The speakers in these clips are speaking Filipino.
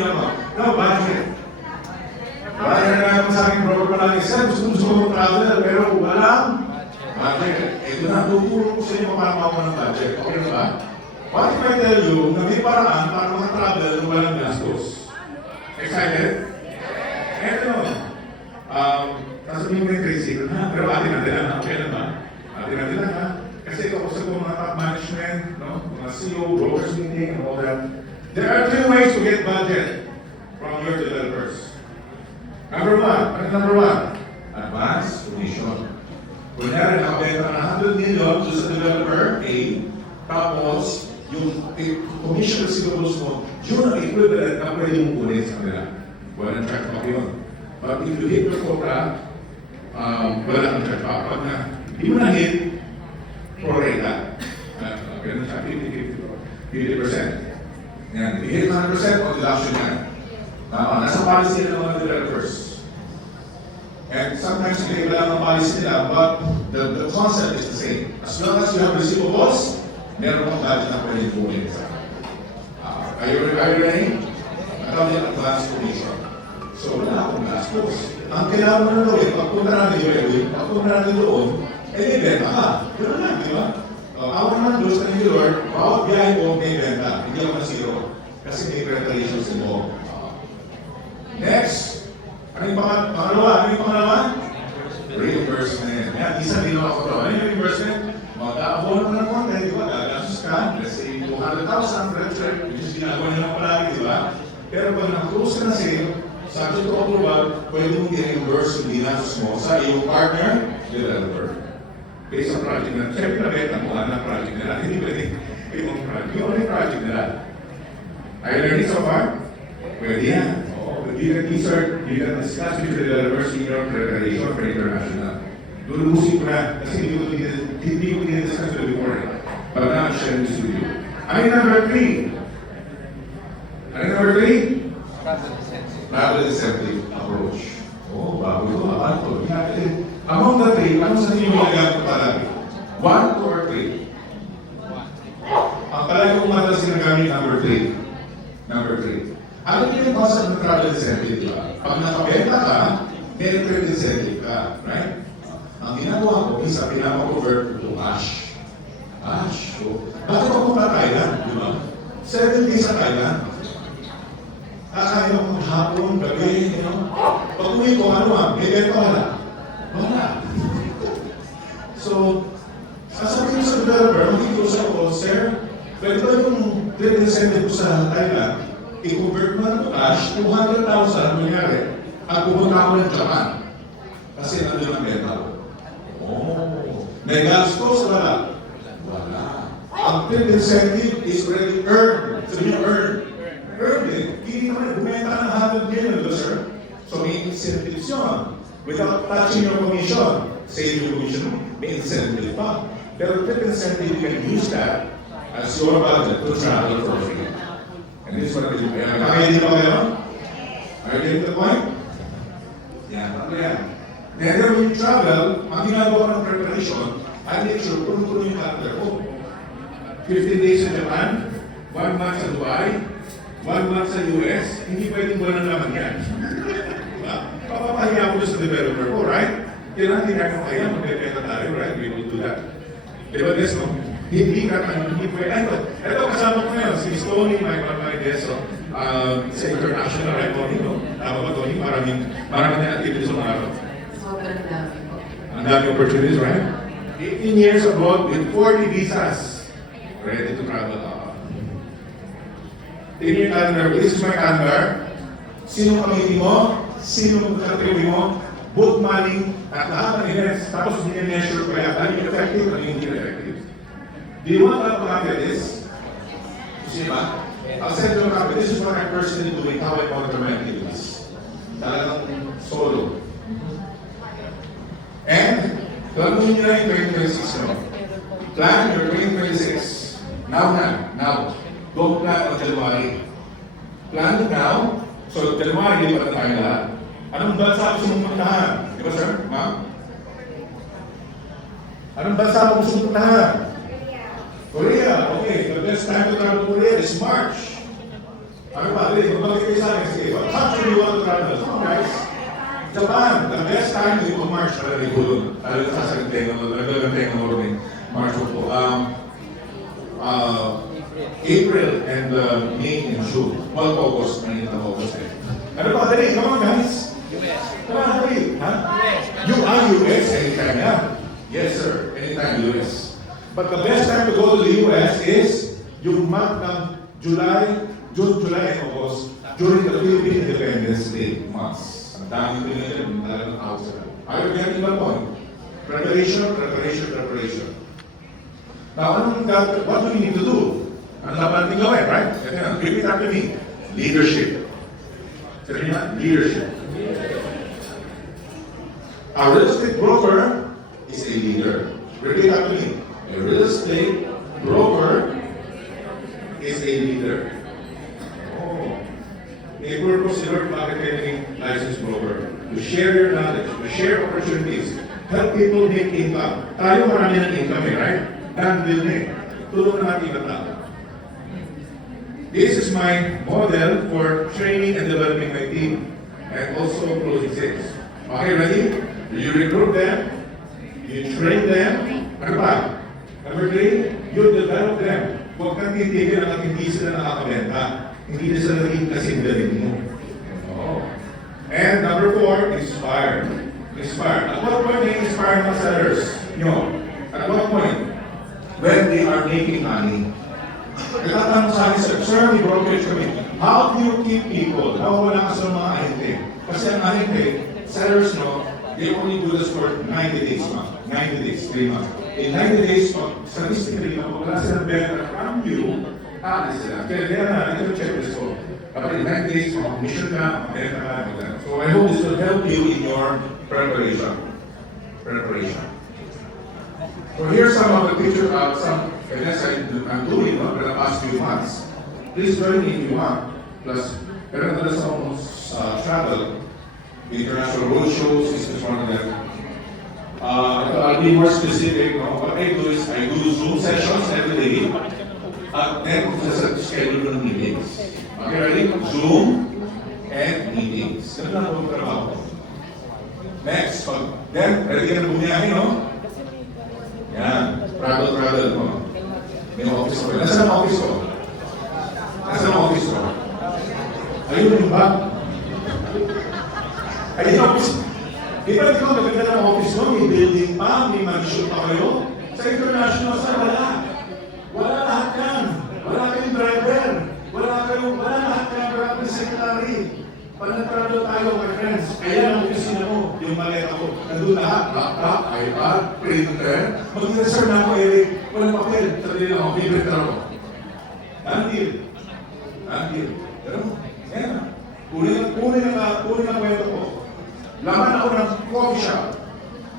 No, budget. Kaya nga sa aking broker pa lang, sir, gusto mo travel, pero walang budget. Ito na, tutulong ko sa inyo para makawa ng budget. Okay na ba? What if I tell you na may paraan para makatravel na walang gastos? Excited? Eto. Sasabihin mo yung crazy, ha? Pero atin natin lang, okay na ba? Atin natin lang, ha? Kasi kausap ko mga top management, no? Mga CEO, brokers meeting, and all that. There are 3 ways to get budget from your developers. Number one, advance commission. Kunyari, nakabenta na 100 million to sa developer A, tapos yung commission receivables mo, yun ang equivalent na pwede mong kunin sa kanila. Walang check back yun. But if you hit your quota, wala kang check back. Pag na, hindi mo na hit, prorata. Ganun siya, 50%. Yan, if you hit 100%, o deduction yan. Nasa policy ng mga developers. And sometimes may iba lang ang policy nila, but the concept is the same. As long as you have receivables, meron kang budget na pwede kunin sa are you ready? Matawag yan advance commission. So wala akong gastos. Ang kailangan mo na gawin, pagpunta natin yung Edwin, pagpunta natin doon, may benta ka. Gano'n lang, di ba? Ako naman doon sa New York, bawat biyahe ko may benta. Hindi ako na zero. Kasi may preparations mo. Next, ano yung pangalawa? Reimbursement. Yan, isa din ako ito. Ano yung reimbursement? Mag-aabono ka ng konti, di ba? Gagasos ka, let's say 200,000 per check, which is ginagawa nyo lang palagi, di ba? Pero pag nag-close ka na sale, subject to approval, pwede mong i-reimburse yung ginastos mo sa iyong partner, developer. Based on project na, siyempre nabenta mo na project nila, hindi pwede ibang project. Yung only project nila. Are you learning so far? Pwede yan. You can insert, you can discuss with the developers in your preparation for international. Lulusin ko na, kasi hindi ko dinidiscuss with before. But now, share this with you. Ano number 3? Travel incentive approach. Oh, bago ito, ito. Among the 3, ano sa inyo nilagyan ko talaga? 1, 2, or 3? Ang talaga kong madalas ginagamit number 3. Number 3. Ano yung concept ng travel incentive, di ba? Pag nakabenta ka, may trade incentive ka, right? Ang ginagawa ko, isa pinapa-convert to cash. Cash. So, bakit ako punta Thailand, di ba? 7 days sa Thailand. Kakain ako hapon, gabi, you know? Pag uwi ko, ano may benta wala? Wala. So, sasabihin ko sa developer, makikiusap ko, sir, pwede ba yung trade incentive ko sa Thailand? I-convert mo na ito cash, 200,000 nangyari, at pupunta ako ng Japan. Kasi nandun ang benta ko. Oh, may gastos wala? Wala. Ang trade incentive is already earned. So you earn. Earned it. Hindi naman, bumenta ka ng 100 million, sir. So may incentives yun. Without touching your commission. Save your commission, may incentive pa. Pero trade incentive, you can use that as your budget to travel for free. And this is what I do. Kakainin ba kayo? Are you getting the point? Yan, ano yan? Then when you travel, ang ginagawa ng preparation, I make sure puno-puno yung calendar ko. 15 days sa Japan, 1 month sa Dubai, 1 month sa US, hindi pwedeng walang naman yan. Papapahiya ko sa developer ko, right? Kailangan hindi natin kaya, magpepeta tayo, right? We will do that. Diba this, no? Hindi ka hindi pwede. Ito kasama ko ngayon, si Tony, my guest, sa international, right, Tony, no? Tama ba, Tony? Maraming activities sa araw. Sobrang dami po. Ang dami opportunities, right? 18 years abroad with 40 visas. Ready to travel. Tingin yung calendar. This is my calendar. Sino committee mo? Sino country mo? Book money at lahat ng events. Tapos hindi-measure ko yan. Ano yung effective, ano yung hindi effective. Do you want to have a copy of this? See ba? I'll send you a copy. This is what I'm personally doing, how I monitor my activities. Talagang solo. And, gagawin nyo na yung 2026 no? Plan your 2026. Now. Don't plan on January. Plan it now. So, January, di ba tayo lahat? Anong bansa gusto mong puntahan? Di ba, sir? Ma'am? Anong bansa gusto mong puntahan? Korea, okay. The best time to travel to Korea is March. Ano ba? Dali, magbalik kayo sa akin. Sige, what country do you want to travel? Come on, guys. Japan, the best time to March para rin doon. Lalo na sasagantay ng rin. March po. April and May and June. Well, August. Mainit na August eh. Ano ba? Dali, come on, guys. Come on, dali. Ha? US anytime, yeah. Yes, sir. Anytime US. But the best time to go to the US is yung month ng June, July, and August during the Philippine Independence Day months. Ang dami ko nila yung talagang outside. Ayaw getting my point. Preparation. Now, what do we need to do? Ang dapat natin gawin, right? Repeat after me. Leadership. Sabi niya, leadership. A real estate broker is a leader. Repeat after me. A real estate broker is a leader. Oh. May purpose si Lord bakit kayo naging licensed broker. To share your knowledge, to share opportunities, help people make income. Tayo marami ng income right? Done deal tulungan natin iba tao. This is my model for training and developing my team and also closing sales. Okay, ready? You recruit them, you train them, ano ba? Number 3, you develop them. Huwag kang titigil at hindi sila nakakabenta. Hindi na sila naging kasing galing mo. Oh. And number 4, inspire. Inspire. At what point do you inspire mga sellers? At what point? When they are making money. Nagtatanong sa akin, sir, may brokerage kami. How do you keep people? Nawawala ka sa mga ahente. Kasi ang ahente, sellers, they only do this for 90 days, 90 days, 3 months. In 90 days, statistically, wala silang benta from you, alis sila. Kaya ito check this ko. Kapag in 90 days, mission ka, benta ka, so I hope this will help you in your preparation. So here's some of the pictures of some events I'm doing for the past few months. Please join me if you want. Plus, meron na sa travel, international roadshows, this is one of them. I'll be more specific. What I do is I do Zoom sessions every day. At then, schedule ng meetings. Okay, ready? Zoom and meetings. Ganun lang po yung trabaho. Next, then, ready ka na bumiyahin, Yan, travel mo. May office ko. Nasaan ang office ko? Ayun yung bag. Ayun yung office. Di ba ikaw maganda ng office mo? May building pa, may mansion pa kayo? Sa international sa wala. Wala lahat yan. Wala kayong driver. Wala lahat yan. Wala kayong secretary. Pag nag-travel tayo, my friends, ayan ang opisina mo, yung maleta ko. Nandun lahat, laptop, iPad, printer. Mag-reserve na ako, Eric. Walang papel. Sabihin lang ako, favorite na ako. Done deal. Pero, yan. Kunin ang kwento ko. Laman ako ng coffee shop.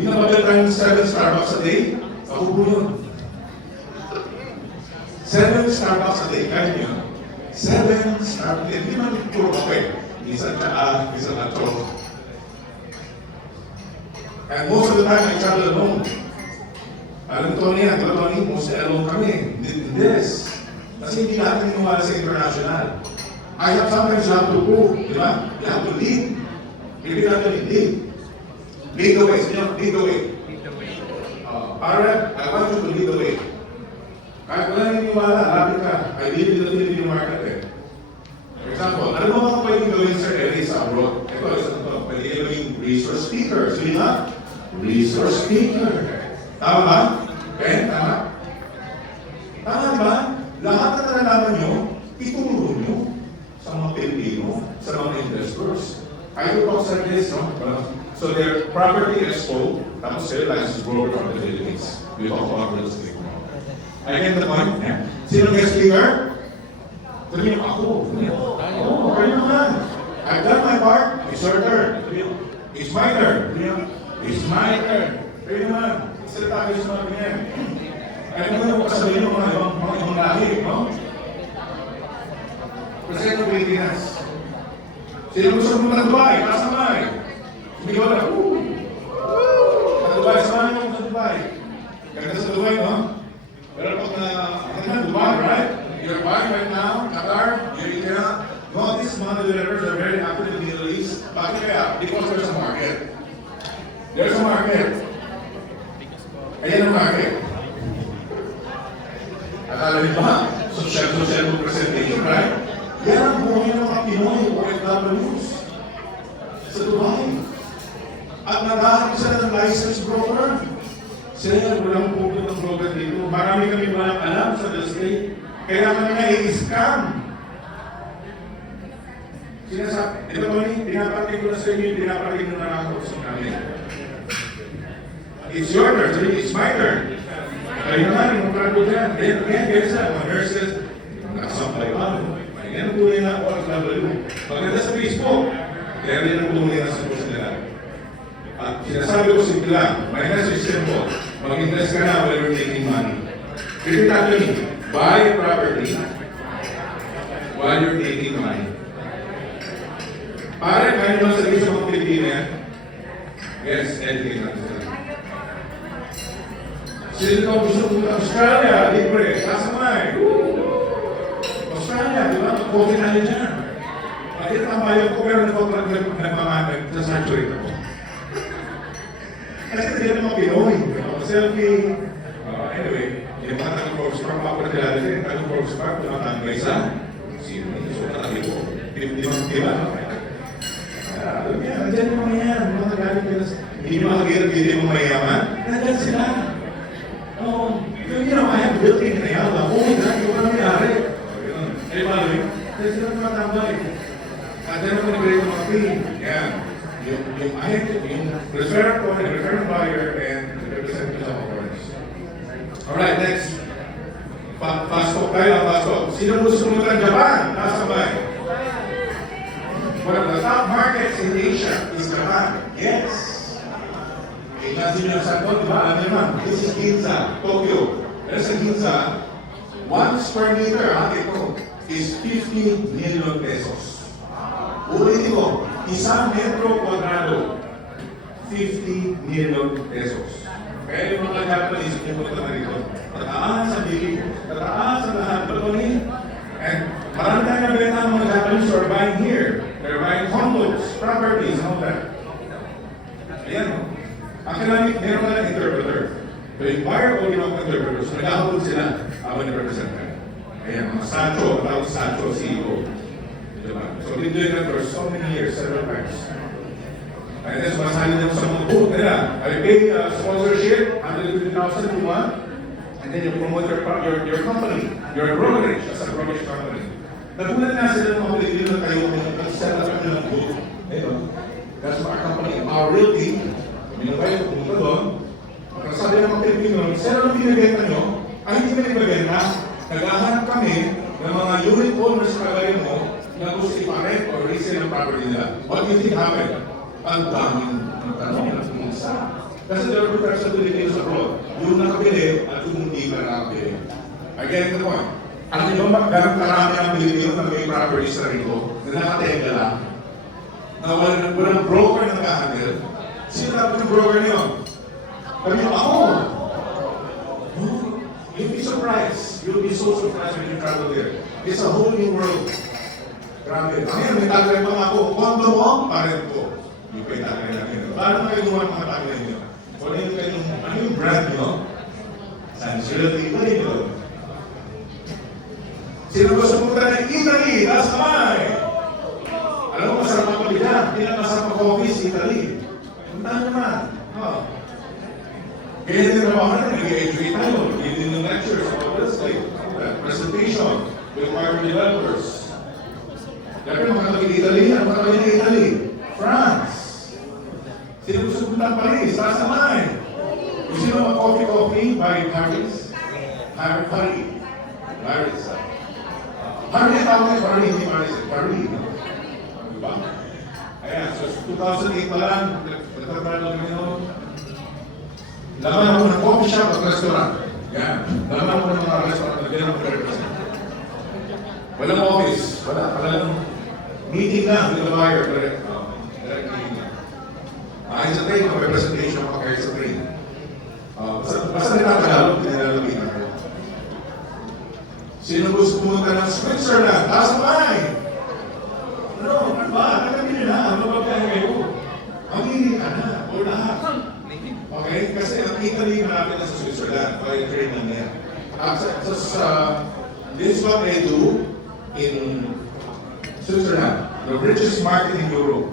Yung nababel tayo ng 7 Starbucks a day, ako po yun. 7 Starbucks a day, kaya nyo. 7 Starbucks. Hindi man puro kape. Isang atro. And most of the time, I travel alone. Alam Tony, mostly alone kami. This. Kasi hindi natin inuwala sa international. Sometimes you have to go, di ba? You have to lead. Maybe not to lead. Lead the way. Lead the way. Alright, I want you to lead the way. Kahit wala nang iniwala, lapit ka. I live in the Philippine market eh. For example, ano ba mga pwedeng gawin sa area sa abroad? Ito, pwede gawin resource speaker. Sabi na? Resource speaker. Tama ba? Ben, tama? Tama ba? Lahat na nalalaman nyo, ituturo nyo sa mga Pilipino, sa mga investors. I do talk like this, no? So they're property expo, tapos sila license broker from the Philippines. We talk about real estate. I get the point? Yeah. Sino guest speaker? Sabihin ako. Kayo naman. I've done my part. It's your turn. It's my turn. It's my turn. Kayo naman. Isa tayo sa mga ganyan. Kaya naman yung kasabihin ng mga ibang lahi, no? Present of Pilipinas. Sino gusto mo ng Dubai? Kasamay. Sumigaw na. Sa Dubai. Samahan mo sa Dubai. Ganda sa Dubai, no? Pero pag Dubai, right? You're buying right now, Qatar, you're Notice mga developers are very active in the Middle East. Bakit kaya? Because there's a market. There's a market. Ayan ang market. Akala niyo ba? Social presentation, right? Yan ang buhay ng mga Pinoy OFWs sa Dubai. At naghahanap sila ng licensed broker. Sir, walang pupunta ng broker dito. Marami kami walang alam sa the state. Kaya kami na-i-scam. Sinasabi, ito Tony, pinapating ko na sa inyo, pinapating mo na ako sa kami. It's your turn, it's my turn. Kayo naman, yung mga dyan. Yan, sa mga nurses, nakasampay pa. Yan ang tunay na OFW. Maganda sa Facebook, kaya rin ang tunay na sa post nila. At sinasabi ko simple lang, my message simple, mag-invest ka na while you're making money. Repeat after me, buy property while you're making money. Pare, kaya naman sabihin sa mga Pilipino yan? Yes, educate natin sila. Sino ko gusto punta Australia, libre, kasamay. Australia, di ba? COVID na yun yan. Bakit ang bayan ko, pero nagmamahal, sasaturate ako. Kasi hindi naman Pinoy. Selfie. Anyway, yung mga taga-Forbes Park, mapakilala din. Taga-Forbes Park, tumatangay sa sino yun? So, katabi ko. Di ba? Alam niya, nandiyan yung mga yan. Mga galing ka na hindi mga hirap, hindi mga mayaman. Nandiyan sila. I have built-in na yan. Oh my God, yung mga nangyari. Eh, mali. Kasi sila tumatambay. At then ako nag-rate ng mga team. Yan. Yung reserve ko, yung return buyer, and the representative of owners. Alright, next. Fast talk tayo, fast talk. Sino gusto pumunta ng Japan? Nasa bay. One of the top markets in Asia is Japan. Yes. Kasi nyo sa ko, diba? Ano naman? This is Ginza, Tokyo. Pero sa Ginza, 1 square meter, ito, is 50 million pesos. Ulitin ko, isang metro kwadrado, 50 million pesos. Kaya yung mga Japanese, pumunta na rito. Tataas ang bili, tataas ang lahat. And marami tayo nabenta ng mga Japanese who are buying here. They're buying condos, properties, and all that. Ayan o. Actually, meron ka lang interpreter. So yung buyer o ginawang interpreter, so nag-ahapon sila habang nag-represent ka. Ayan, mga Sancho, tawag Sancho, CEO. Diba? So been doing that for so many years, several times. And then, sumasali naman sa mga booth nila. I pay sponsorship, 150,000 to one, and then you promote your company, your brokerage, as a brokerage company. Nagulat na sila ng mga Pilipino na kayo kung set up nyo ng booth. Ito, that's our company, our real team. Minabay ko pumunta doon. Sabi ng mga Pilipino, sila nang binibenta nyo, ay hindi ka nagbibenta. Naghahanap kami ng mga unit owners sa kagaya mo na gusto iparent or resale ng property nila. What do you think happened? Ang daming tanong na pumunta. Kasi there are two types of Filipinos abroad. Yung nakabili at yung hindi ka nakabili. I get the point. Alam niyo ba, ganang karami ang Pilipino na may properties na rito na nakatenga lang, na walang broker na nakahandle. Sino dapat yung broker niyo? Sabi niyo, ako! You'll be surprised. You'll be so surprised when you travel there. It's a whole new world. Grabe. Ngayon, may tagline pa nga ako, kondo mo, parent ko. Yung pa yung tagline natin. Paano kayo gumawa ng mga tagline niyo? Ano yung brand niyo? Sanchility pa rin yun. Sino gusto pumunta ng Italy? Nasa kamay! Alam mo, masarap ang pabila. Pinakasarap ang coffee sa Italy. Punta naman. Kaya din naman natin, nag-educate tayo. Giving ng lectures about this, like presentation with market developers. Dahil makakagin Italy, ang makakagin ng Italy, France. Sino gusto punta ng Paris? Nasa kamay. Gusto nyo mag-coffee by Paris? Paris. Paris tawag na Paris, hindi Paris. Paris. Diba? Ayan, so 2008 pa lang, nagtatrabaho kami noon. Laman ako ng coffee shop at restaurant. Yan. Laman ako ng mga restaurant na ganyan mag-represent. Walang office. Walang meeting na with the buyer. Direct meeting na. Ayun sa train, may presentation ako kahit sa train. Basta nilatagalog, nilalagin ako. Sino gusto pumunta ng Switzerland? Nasa kamay! Doon lahat. Okay? Kasi ang Italy malapit na sa Switzerland. Kaya train lang yan. This is what they do in Switzerland. The richest market in Europe.